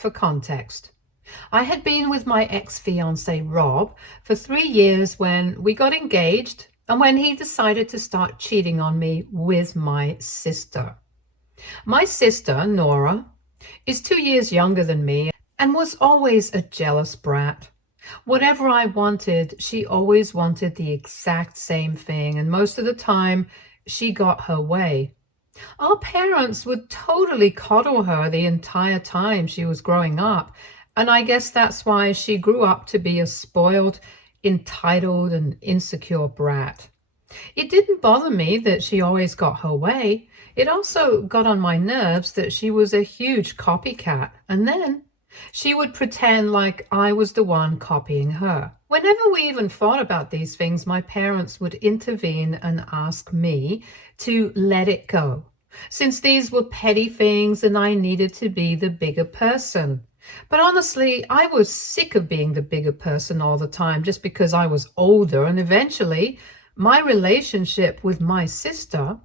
for context. I had been with my ex-fiancé Rob for 3 years when we got engaged and when he decided to start cheating on me with my sister. My sister, Nora, is 2 years younger than me and was always a jealous brat. Whatever I wanted, she always wanted the exact same thing, and most of the time, she got her way. Our parents would totally coddle her the entire time she was growing up, and I guess that's why she grew up to be a spoiled, entitled, and insecure brat. It didn't bother me that she always got her way. It also got on my nerves that she was a huge copycat, and then she would pretend like I was the one copying her. Whenever we even thought about these things, my parents would intervene and ask me to let it go, since these were petty things and I needed to be the bigger person. But honestly, I was sick of being the bigger person all the time just because I was older, and eventually my relationship with my sister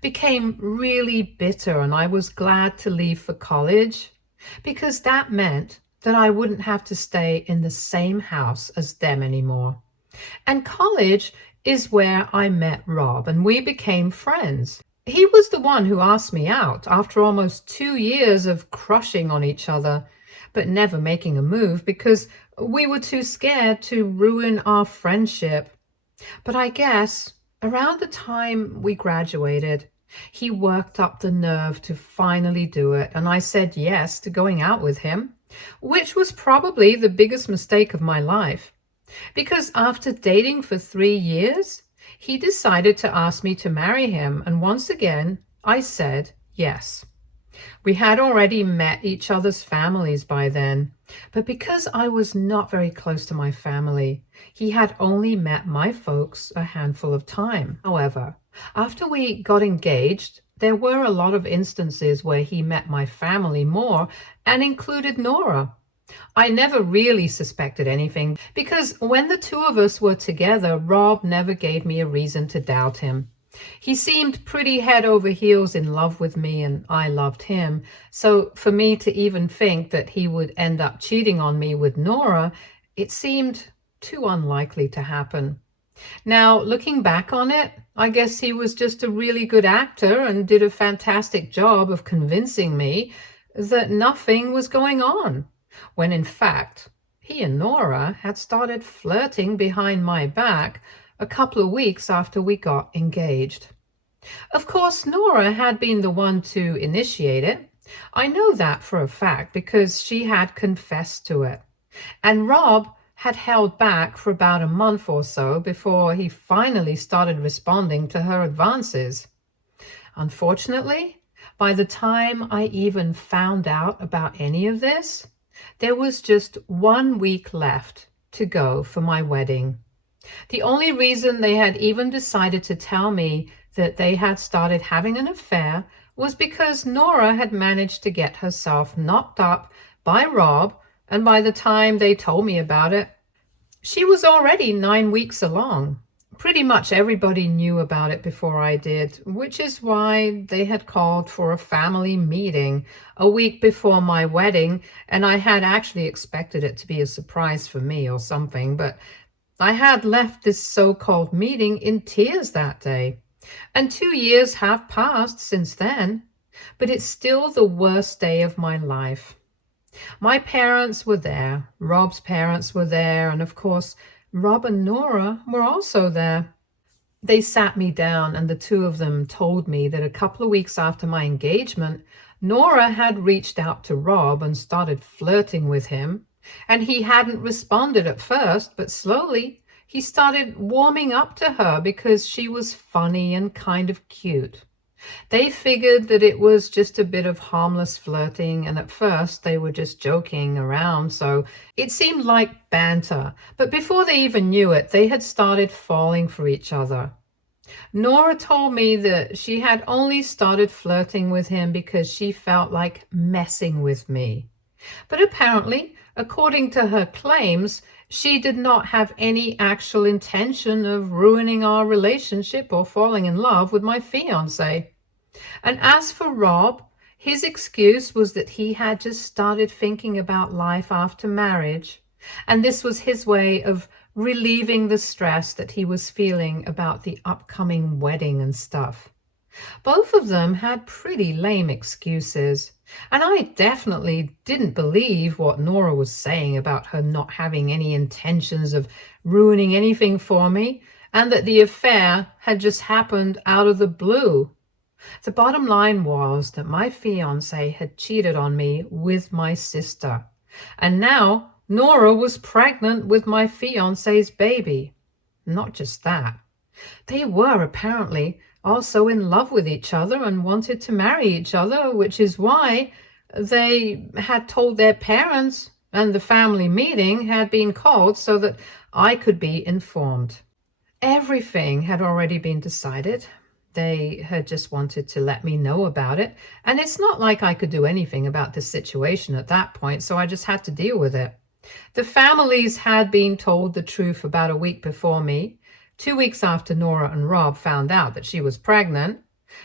became really bitter, and I was glad to leave for college because that meant that I wouldn't have to stay in the same house as them anymore. And college is where I met Rob and we became friends. He was the one who asked me out after almost 2 years of crushing on each other, but never making a move because we were too scared to ruin our friendship. But I guess around the time we graduated, he worked up the nerve to finally do it, and I said yes to going out with him, which was probably the biggest mistake of my life. Because after dating for 3 years, he decided to ask me to marry him, and once again, I said yes. We had already met each other's families by then, but because I was not very close to my family, he had only met my folks a handful of time. However, after we got engaged, there were a lot of instances where he met my family more and included Nora. I never really suspected anything because when the two of us were together, Rob never gave me a reason to doubt him. He seemed pretty head over heels in love with me and I loved him. So for me to even think that he would end up cheating on me with Nora, it seemed too unlikely to happen. Now, looking back on it, I guess he was just a really good actor and did a fantastic job of convincing me that nothing was going on, when in fact, he and Nora had started flirting behind my back a couple of weeks after we got engaged. Of course, Nora had been the one to initiate it. I know that for a fact because she had confessed to it. And Rob had held back for about a month or so before he finally started responding to her advances. Unfortunately, by the time I even found out about any of this, there was just 1 week left to go for my wedding. The only reason they had even decided to tell me that they had started having an affair was because Nora had managed to get herself knocked up by Rob, and by the time they told me about it, she was already 9 weeks along. Pretty much everybody knew about it before I did, which is why they had called for a family meeting a week before my wedding, and I had actually expected it to be a surprise for me or something, but I had left this so-called meeting in tears that day. And 2 years have passed since then, but it's still the worst day of my life. My parents were there, Rob's parents were there, and of course, Rob and Nora were also there. They sat me down and the two of them told me that a couple of weeks after my engagement, Nora had reached out to Rob and started flirting with him. And he hadn't responded at first, but slowly he started warming up to her because she was funny and kind of cute. They figured that it was just a bit of harmless flirting, and at first they were just joking around, so it seemed like banter. But before they even knew it, they had started falling for each other. Nora told me that she had only started flirting with him because she felt like messing with me. But apparently, according to her claims, she did not have any actual intention of ruining our relationship or falling in love with my fiancé. And as for Rob, His excuse was that he had just started thinking about life after marriage, and this was his way of relieving the stress that he was feeling about the upcoming wedding and stuff. Both of them had pretty lame excuses, and I definitely didn't believe what Nora was saying about her not having any intentions of ruining anything for me, and that the affair had just happened out of the blue. The bottom line was that my fiancé had cheated on me with my sister, and now Nora was pregnant with my fiancé's baby. Not just that. They were apparently also in love with each other and wanted to marry each other, which is why they had told their parents, and the family meeting had been called so that I could be informed. Everything had already been decided. They had just wanted to let me know about it, and it's not like I could do anything about the situation at that point, so I just had to deal with it. The families had been told the truth about a week before me, 2 weeks after Nora and Rob found out that she was pregnant,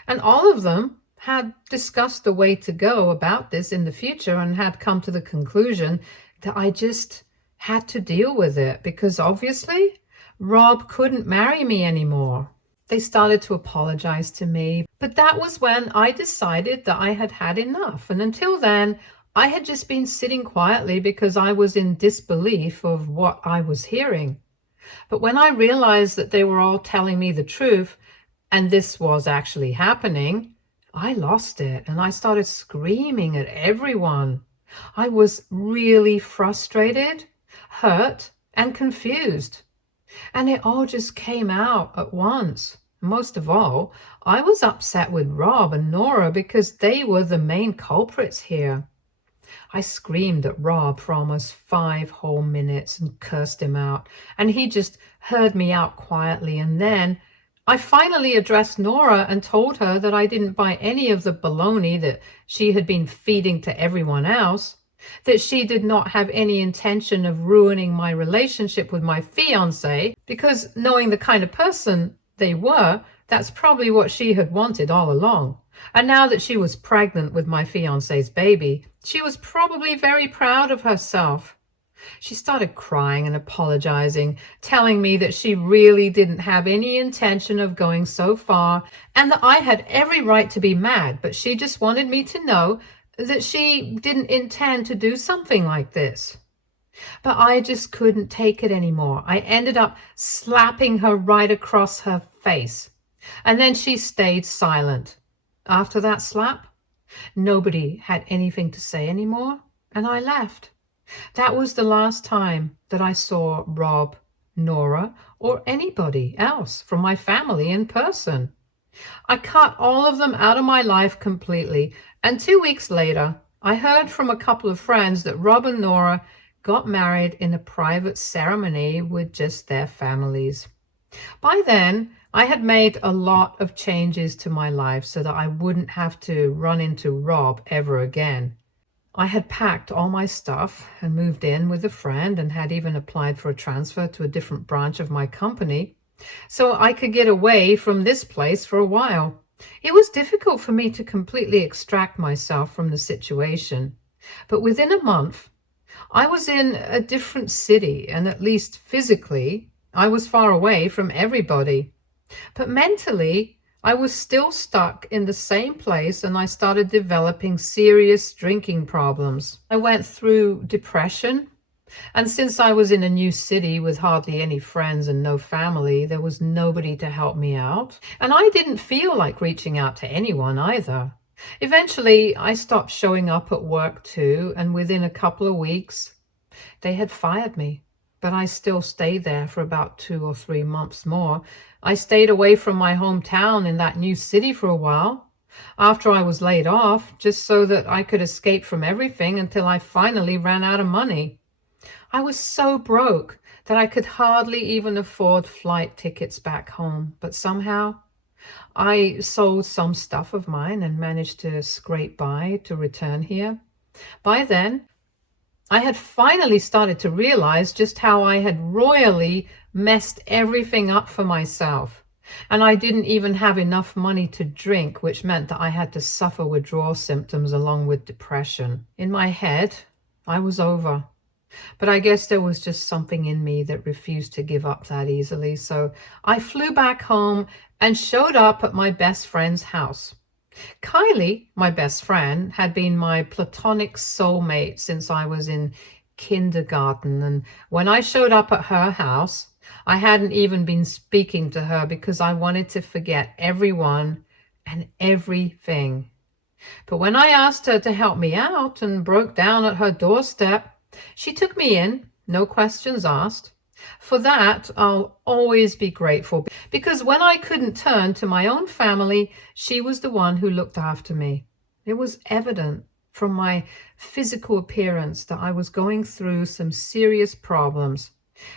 and all of them had discussed the way to go about this in the future and had come to the conclusion that I just had to deal with it because obviously Rob couldn't marry me anymore. They started to apologize to me, but that was when I decided that I had had enough. And until then, I had just been sitting quietly because I was in disbelief of what I was hearing. But when I realized that they were all telling me the truth, and this was actually happening, I lost it and I started screaming at everyone. I was really frustrated, hurt, and confused. And it all just came out at once. Most of all, I was upset with Rob and Nora because they were the main culprits here. I screamed at Rob for almost 5 whole minutes and cursed him out, and he just heard me out quietly. And then I finally addressed Nora and told her that I didn't buy any of the baloney that she had been feeding to everyone else, that she did not have any intention of ruining my relationship with my fiancé, because knowing the kind of person they were, that's probably what she had wanted all along. And now that she was pregnant with my fiancé's baby, she was probably very proud of herself. She started crying and apologizing, telling me that she really didn't have any intention of going so far and that I had every right to be mad, but she just wanted me to know that she didn't intend to do something like this. But I just couldn't take it anymore. I ended up slapping her right across her face, and then she stayed silent. After that slap, nobody had anything to say anymore, and I left. That was the last time that I saw Rob, Nora, or anybody else from my family in person. I cut all of them out of my life completely, and 2 weeks later, I heard from a couple of friends that Rob and Nora got married in a private ceremony with just their families. By then, I had made a lot of changes to my life so that I wouldn't have to run into Rob ever again. I had packed all my stuff and moved in with a friend and had even applied for a transfer to a different branch of my company so I could get away from this place for a while. It was difficult for me to completely extract myself from the situation, but within a month, I was in a different city, and at least physically, I was far away from everybody. But mentally, I was still stuck in the same place, and I started developing serious drinking problems. I went through depression, and since I was in a new city with hardly any friends and no family, there was nobody to help me out. And I didn't feel like reaching out to anyone either. Eventually, I stopped showing up at work too, and within a couple of weeks, they had fired me. But I still stayed there for about 2 or 3 months more. I stayed away from my hometown in that new city for a while, after I was laid off, just so that I could escape from everything until I finally ran out of money. I was so broke that I could hardly even afford flight tickets back home, but somehow I sold some stuff of mine and managed to scrape by to return here. By then, I had finally started to realize just how I had royally messed everything up for myself. And I didn't even have enough money to drink, which meant that I had to suffer withdrawal symptoms along with depression. In my head, I was over. But I guess there was just something in me that refused to give up that easily. So I flew back home and showed up at my best friend's house. Kylie, my best friend, had been my platonic soulmate since I was in kindergarten. And when I showed up at her house, I hadn't even been speaking to her because I wanted to forget everyone and everything. But when I asked her to help me out and broke down at her doorstep, she took me in, no questions asked. For that, I'll always be grateful, because when I couldn't turn to my own family, she was the one who looked after me. It was evident from my physical appearance that I was going through some serious problems,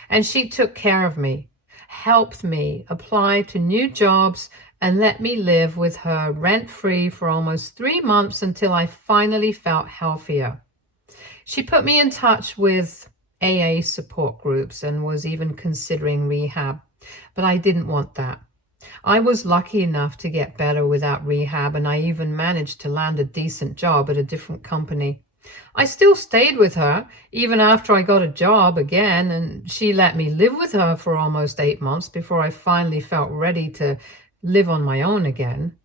and she took care of me, helped me apply to new jobs, and let me live with her rent-free for almost 3 months until I finally felt healthier. She put me in touch with AA support groups and was even considering rehab, but I didn't want that. I was lucky enough to get better without rehab, and I even managed to land a decent job at a different company. I still stayed with her even after I got a job again, and she let me live with her for almost 8 months before I finally felt ready to live on my own again.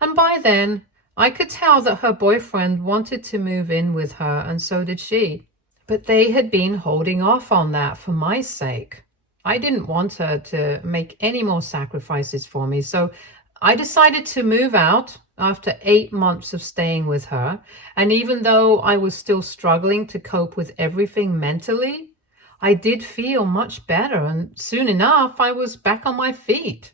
And by then, I could tell that her boyfriend wanted to move in with her, and so did she. But they had been holding off on that for my sake. I didn't want her to make any more sacrifices for me, so I decided to move out after 8 months of staying with her. And even though I was still struggling to cope with everything mentally, I did feel much better, and soon enough, I was back on my feet.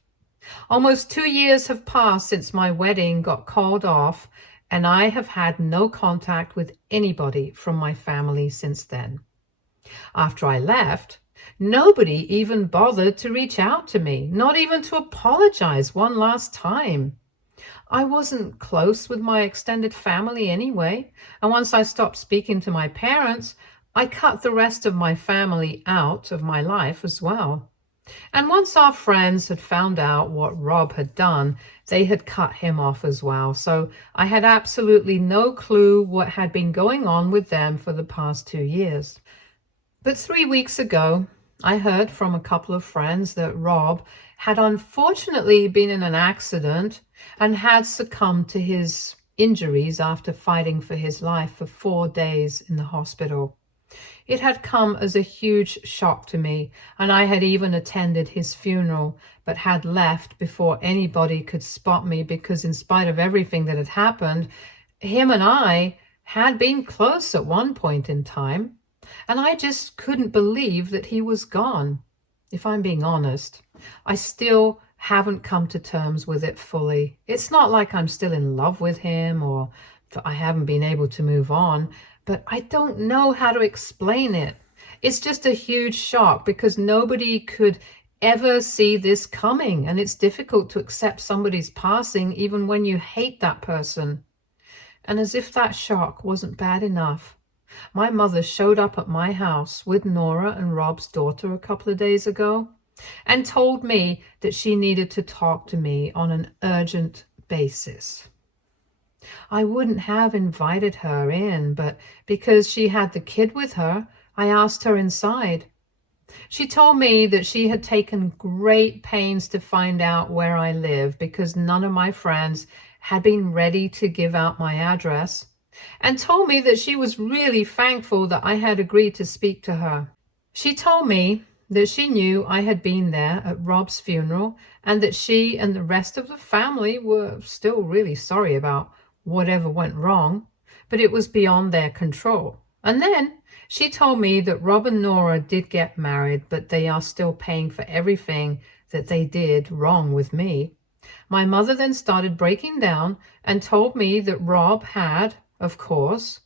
Almost 2 years have passed since my wedding got called off, and I have had no contact with anybody from my family since then. After I left, nobody even bothered to reach out to me, not even to apologize one last time. I wasn't close with my extended family anyway, and once I stopped speaking to my parents, I cut the rest of my family out of my life as well. And once our friends had found out what Rob had done, they had cut him off as well. So I had absolutely no clue what had been going on with them for the past 2 years. But 3 weeks ago, I heard from a couple of friends that Rob had unfortunately been in an accident and had succumbed to his injuries after fighting for his life for 4 days in the hospital. It had come as a huge shock to me, and I had even attended his funeral, but had left before anybody could spot me because, in spite of everything that had happened, him and I had been close at one point in time, and I just couldn't believe that he was gone. If I'm being honest, I still haven't come to terms with it fully. It's not like I'm still in love with him or that I haven't been able to move on, but I don't know how to explain it. It's just a huge shock because nobody could ever see this coming, and it's difficult to accept somebody's passing even when you hate that person. And as if that shock wasn't bad enough, my mother showed up at my house with Nora and Rob's daughter a couple of days ago and told me that she needed to talk to me on an urgent basis. I wouldn't have invited her in, but because she had the kid with her, I asked her inside. She told me that she had taken great pains to find out where I live because none of my friends had been ready to give out my address, and told me that she was really thankful that I had agreed to speak to her. She told me that she knew I had been there at Rob's funeral and that she and the rest of the family were still really sorry about whatever went wrong, but it was beyond their control. And then she told me that Rob and Nora did get married, but they are still paying for everything that they did wrong with me. My mother then started breaking down and told me that Rob had, of course,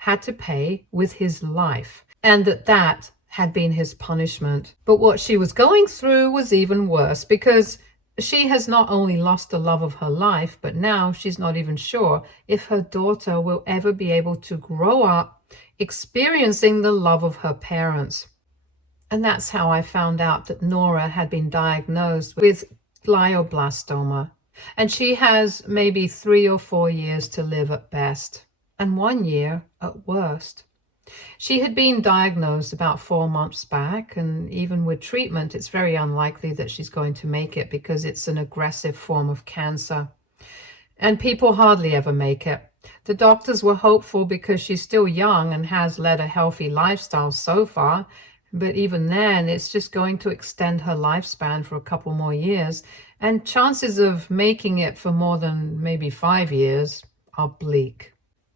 had to pay with his life, and that had been his punishment. But what she was going through was even worse because she has not only lost the love of her life, but now she's not even sure if her daughter will ever be able to grow up experiencing the love of her parents. And that's how I found out that Nora had been diagnosed with glioblastoma, and she has maybe 3 or 4 years to live at best, and 1 year at worst. She had been diagnosed about 4 months back, and even with treatment, it's very unlikely that she's going to make it because it's an aggressive form of cancer. And people hardly ever make it. The doctors were hopeful because she's still young and has led a healthy lifestyle so far, but even then, it's just going to extend her lifespan for a couple more years, and chances of making it for more than maybe 5 years are bleak.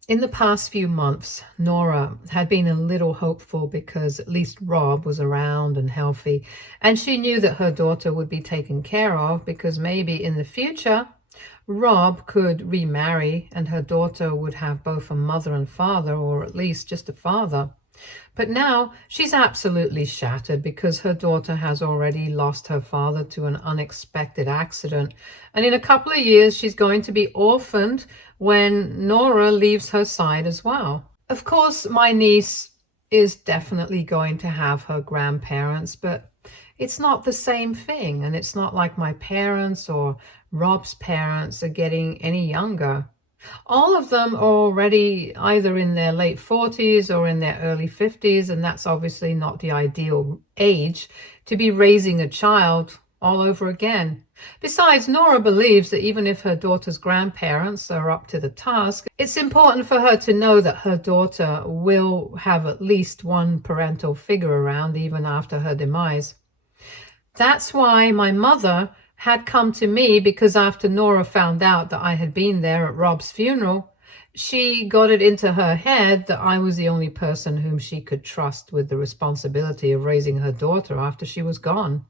In the past few months, Nora had been a little hopeful because at least Rob was around and healthy, and she knew that her daughter would be taken care of because maybe in the future, Rob could remarry and her daughter would have both a mother and father, or at least just a father. But now she's absolutely shattered because her daughter has already lost her father to an unexpected accident. And in a couple of years, she's going to be orphaned when Nora leaves her side as well. Of course, my niece is definitely going to have her grandparents, but it's not the same thing. And it's not like my parents or Rob's parents are getting any younger. All of them are already either in their late 40s or in their early 50s, and that's obviously not the ideal age to be raising a child all over again. Besides, Nora believes that even if her daughter's grandparents are up to the task, it's important for her to know that her daughter will have at least one parental figure around even after her demise. That's why my mother had come to me, because after Nora found out that I had been there at Rob's funeral, she got it into her head that I was the only person whom she could trust with the responsibility of raising her daughter after she was gone.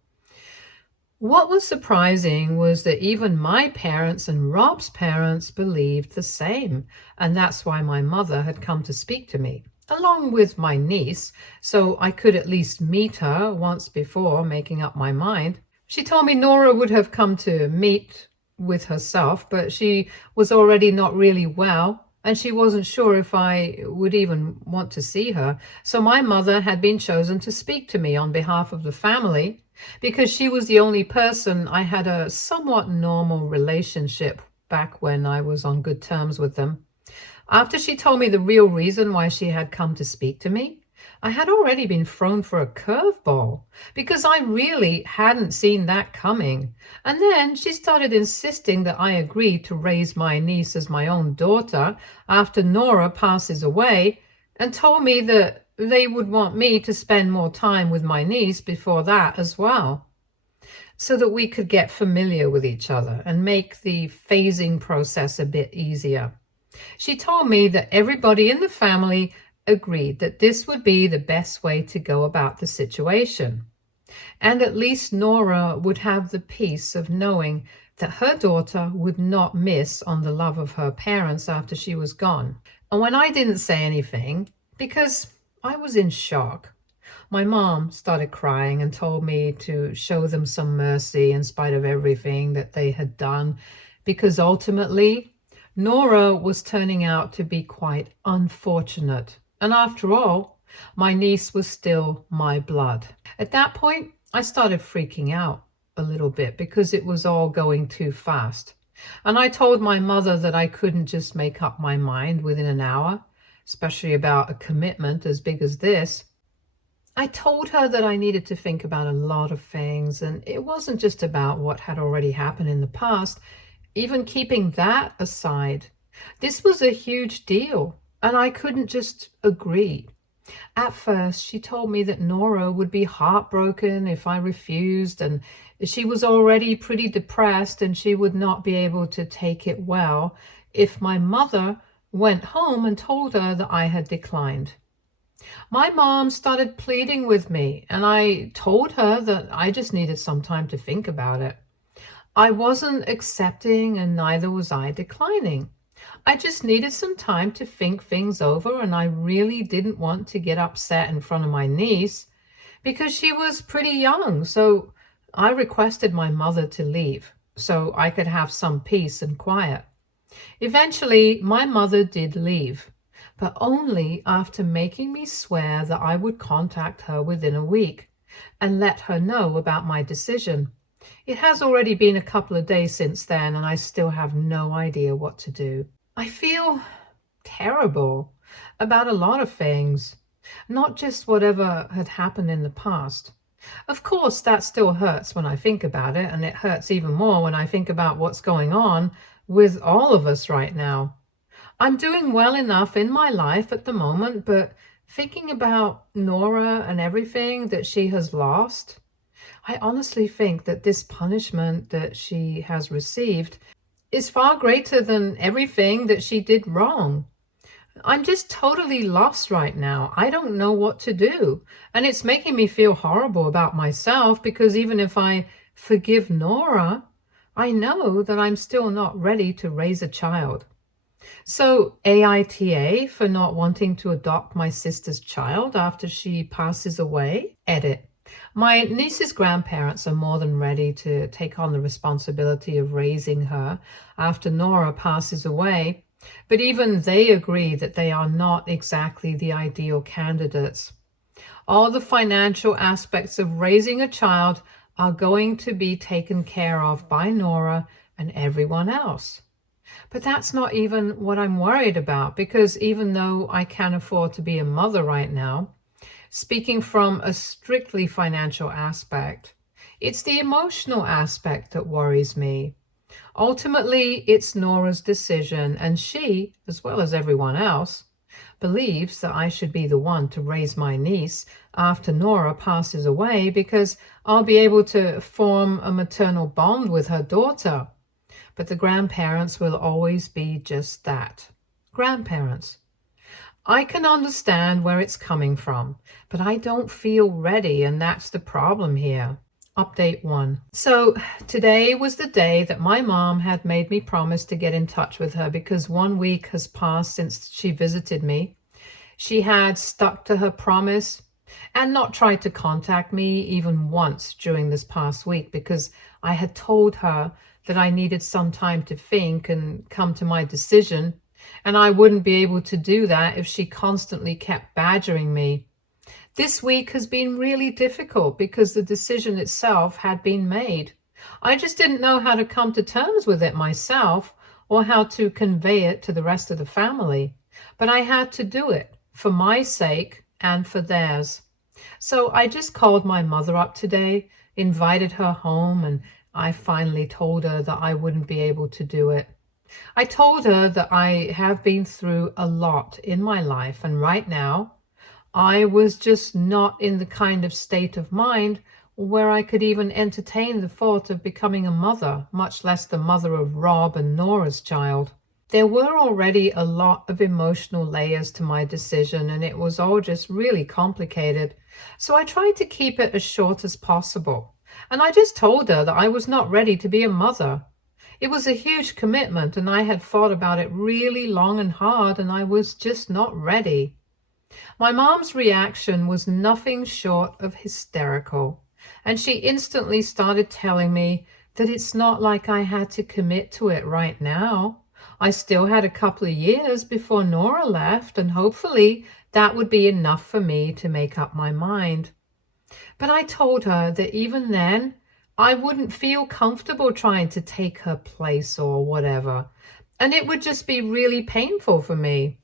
What was surprising was that even my parents and Rob's parents believed the same, and that's why my mother had come to speak to me, along with my niece, so I could at least meet her once before making up my mind. She told me Nora would have come to meet with herself, but she was already not really well, and she wasn't sure if I would even want to see her. So my mother had been chosen to speak to me on behalf of the family because she was the only person I had a somewhat normal relationship back when I was on good terms with them. After she told me the real reason why she had come to speak to me, I had already been thrown for a curveball because I really hadn't seen that coming. And then she started insisting that I agree to raise my niece as my own daughter after Nora passes away, and told me that they would want me to spend more time with my niece before that as well, so that we could get familiar with each other and make the phasing process a bit easier. She told me that everybody in the family agreed that this would be the best way to go about the situation. And at least Nora would have the peace of knowing that her daughter would not miss on the love of her parents after she was gone. And when I didn't say anything, because I was in shock, my mom started crying and told me to show them some mercy in spite of everything that they had done, because ultimately Nora was turning out to be quite unfortunate. And after all, my niece was still my blood. At that point, I started freaking out a little bit because it was all going too fast. And I told my mother that I couldn't just make up my mind within an hour, especially about a commitment as big as this. I told her that I needed to think about a lot of things, and it wasn't just about what had already happened in the past. Even keeping that aside, this was a huge deal, and I couldn't just agree. At first, she told me that Nora would be heartbroken if I refused, and she was already pretty depressed and she would not be able to take it well if my mother went home and told her that I had declined. My mom started pleading with me, and I told her that I just needed some time to think about it. I wasn't accepting, and neither was I declining. I just needed some time to think things over, and I really didn't want to get upset in front of my niece because she was pretty young. So I requested my mother to leave so I could have some peace and quiet. Eventually, my mother did leave, but only after making me swear that I would contact her within a week and let her know about my decision. It has already been a couple of days since then, and I still have no idea what to do. I feel terrible about a lot of things, not just whatever had happened in the past. Of course, that still hurts when I think about it, and it hurts even more when I think about what's going on with all of us right now. I'm doing well enough in my life at the moment, but thinking about Nora and everything that she has lost, I honestly think that this punishment that she has received is far greater than everything that she did wrong. I'm just totally lost right now. I don't know what to do. And it's making me feel horrible about myself because even if I forgive Nora, I know that I'm still not ready to raise a child. So, AITA for not wanting to adopt my sister's child after she passes away? Edit. My niece's grandparents are more than ready to take on the responsibility of raising her after Nora passes away, but even they agree that they are not exactly the ideal candidates. All the financial aspects of raising a child are going to be taken care of by Nora and everyone else. But that's not even what I'm worried about, because even though I can afford to be a mother right now, speaking from a strictly financial aspect, it's the emotional aspect that worries me. Ultimately, it's Nora's decision, and she, as well as everyone else, believes that I should be the one to raise my niece after Nora passes away because I'll be able to form a maternal bond with her daughter. But the grandparents will always be just that, grandparents. I can understand where it's coming from, but I don't feel ready, and that's the problem here. Update 1. So today was the day that my mom had made me promise to get in touch with her because 1 week has passed since she visited me. She had stuck to her promise and not tried to contact me even once during this past week because I had told her that I needed some time to think and come to my decision, and I wouldn't be able to do that if she constantly kept badgering me. This week has been really difficult because the decision itself had been made. I just didn't know how to come to terms with it myself or how to convey it to the rest of the family. But I had to do it for my sake and for theirs. So I just called my mother up today, invited her home, and I finally told her that I wouldn't be able to do it. I told her that I have been through a lot in my life, and right now I was just not in the kind of state of mind where I could even entertain the thought of becoming a mother, much less the mother of Rob and Nora's child. There were already a lot of emotional layers to my decision, and it was all just really complicated. So I tried to keep it as short as possible. And I just told her that I was not ready to be a mother. It was a huge commitment, and I had thought about it really long and hard, and I was just not ready. My mom's reaction was nothing short of hysterical, and she instantly started telling me that it's not like I had to commit to it right now. I still had a couple of years before Nora left, and hopefully that would be enough for me to make up my mind. But I told her that even then, I wouldn't feel comfortable trying to take her place or whatever, and it would just be really painful for me.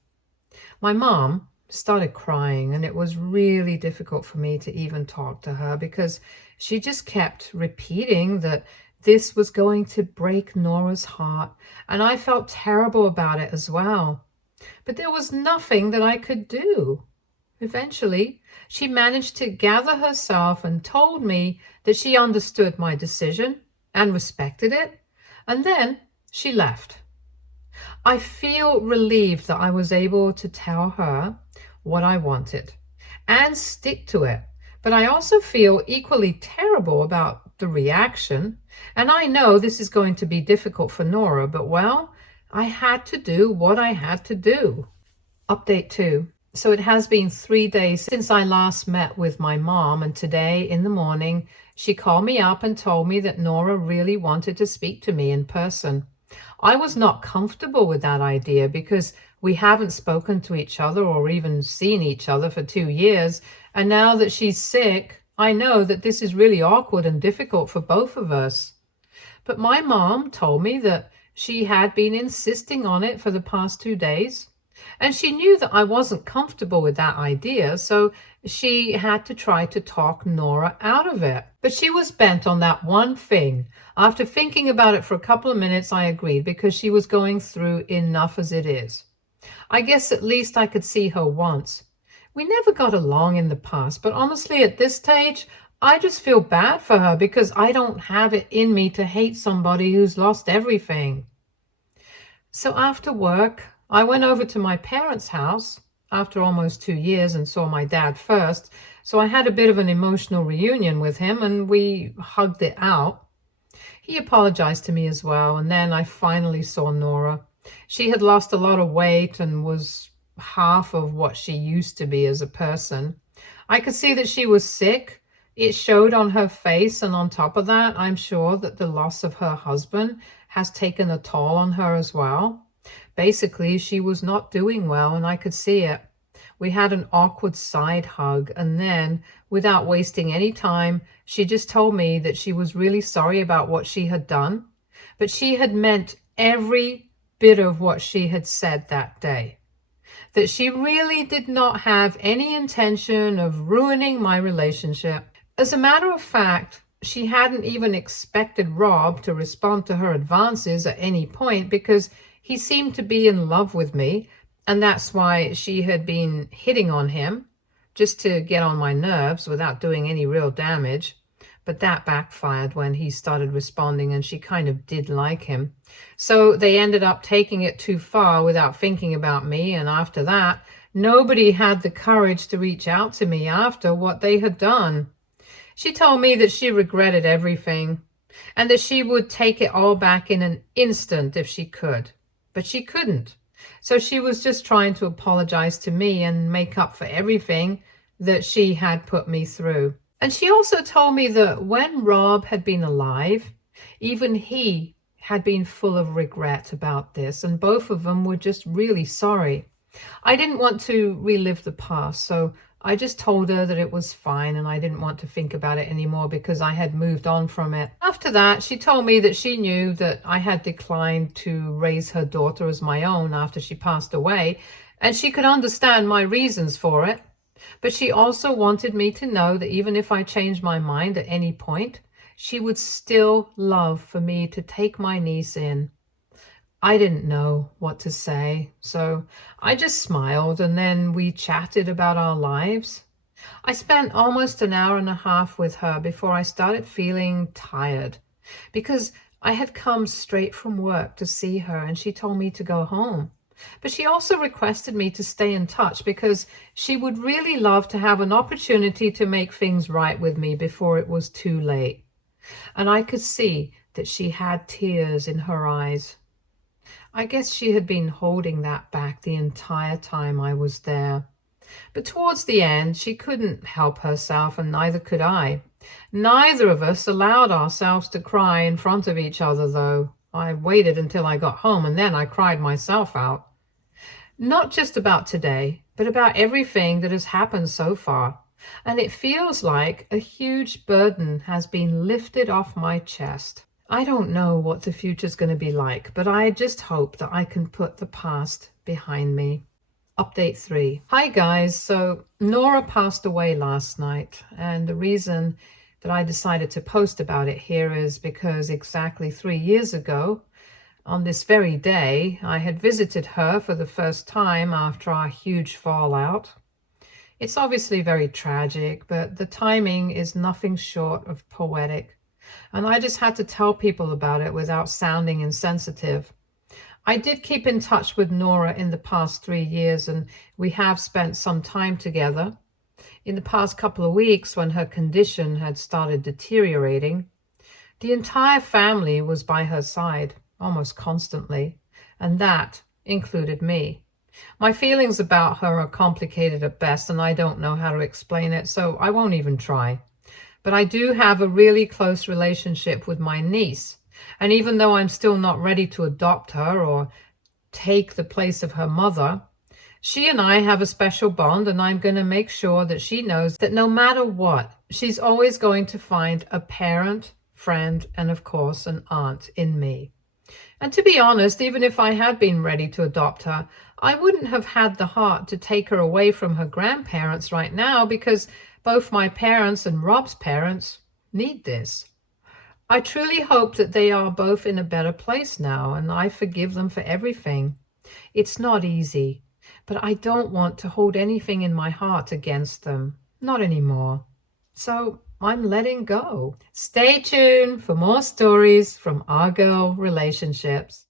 My mom started crying, and it was really difficult for me to even talk to her because she just kept repeating that this was going to break Nora's heart, and I felt terrible about it as well. But there was nothing that I could do. Eventually, she managed to gather herself and told me that she understood my decision and respected it, and then she left. I feel relieved that I was able to tell her what I wanted and stick to it, but I also feel equally terrible about the reaction, and I know this is going to be difficult for Nora, but well, I had to do what I had to do. Update 2. So it has been 3 days since I last met with my mom, and today in the morning she called me up and told me that Nora really wanted to speak to me in person. I was not comfortable with that idea because we haven't spoken to each other or even seen each other for 2 years, and now that she's sick, I know that this is really awkward and difficult for both of us. But my mom told me that she had been insisting on it for the past 2 days. And she knew that I wasn't comfortable with that idea, so she had to try to talk Nora out of it. But she was bent on that one thing. After thinking about it for a couple of minutes, I agreed because she was going through enough as it is. I guess at least I could see her once. We never got along in the past, but honestly, at this stage, I just feel bad for her because I don't have it in me to hate somebody who's lost everything. So after work, I went over to my parents' house after almost 2 years and saw my dad first. So I had a bit of an emotional reunion with him and we hugged it out. He apologized to me as well, and then I finally saw Nora. She had lost a lot of weight and was half of what she used to be as a person. I could see that she was sick. It showed on her face, and on top of that, I'm sure that the loss of her husband has taken a toll on her as well. Basically, she was not doing well, and I could see it. We had an awkward side hug, and then, without wasting any time, she just told me that she was really sorry about what she had done, but she had meant every bit of what she had said that day. That she really did not have any intention of ruining my relationship. As a matter of fact, she hadn't even expected Rob to respond to her advances at any point because he seemed to be in love with me, and that's why she had been hitting on him just to get on my nerves without doing any real damage. But that backfired when he started responding and she kind of did like him. So they ended up taking it too far without thinking about me, and after that, nobody had the courage to reach out to me after what they had done. She told me that she regretted everything and that she would take it all back in an instant if she could. But she couldn't. So she was just trying to apologize to me and make up for everything that she had put me through. And she also told me that when Rob had been alive, even he had been full of regret about this, and both of them were just really sorry. I didn't want to relive the past, so I just told her that it was fine and I didn't want to think about it anymore because I had moved on from it. After that, she told me that she knew that I had declined to raise her daughter as my own after she passed away, and she could understand my reasons for it. But she also wanted me to know that even if I changed my mind at any point, she would still love for me to take my niece in. I didn't know what to say, so I just smiled and then we chatted about our lives. I spent almost an hour and a half with her before I started feeling tired because I had come straight from work to see her and she told me to go home. But she also requested me to stay in touch because she would really love to have an opportunity to make things right with me before it was too late. And I could see that she had tears in her eyes. I guess she had been holding that back the entire time I was there. But towards the end, she couldn't help herself, and neither could I. Neither of us allowed ourselves to cry in front of each other, though. I waited until I got home, and then I cried myself out. Not just about today, but about everything that has happened so far. And it feels like a huge burden has been lifted off my chest. I don't know what the future's going to be like, but I just hope that I can put the past behind me. Update 3. Hi guys, so Nora passed away last night, and the reason that I decided to post about it here is because exactly 3 years ago, on this very day, I had visited her for the first time after our huge fallout. It's obviously very tragic, but the timing is nothing short of poetic. And I just had to tell people about it without sounding insensitive. I did keep in touch with Nora in the past 3 years, and we have spent some time together. In the past couple of weeks, when her condition had started deteriorating, the entire family was by her side, almost constantly, and that included me. My feelings about her are complicated at best, and I don't know how to explain it, so I won't even try. But I do have a really close relationship with my niece. And even though I'm still not ready to adopt her or take the place of her mother, She and I have a special bond, and I'm going to make sure that she knows that no matter what, she's always going to find a parent, friend, and of course, an aunt in me. And to be honest, even if I had been ready to adopt her, I wouldn't have had the heart to take her away from her grandparents right now because both my parents and Rob's parents need this. I truly hope that they are both in a better place now, and I forgive them for everything. It's not easy, but I don't want to hold anything in my heart against them. Not anymore. So I'm letting go. Stay tuned for more stories from our girl relationships.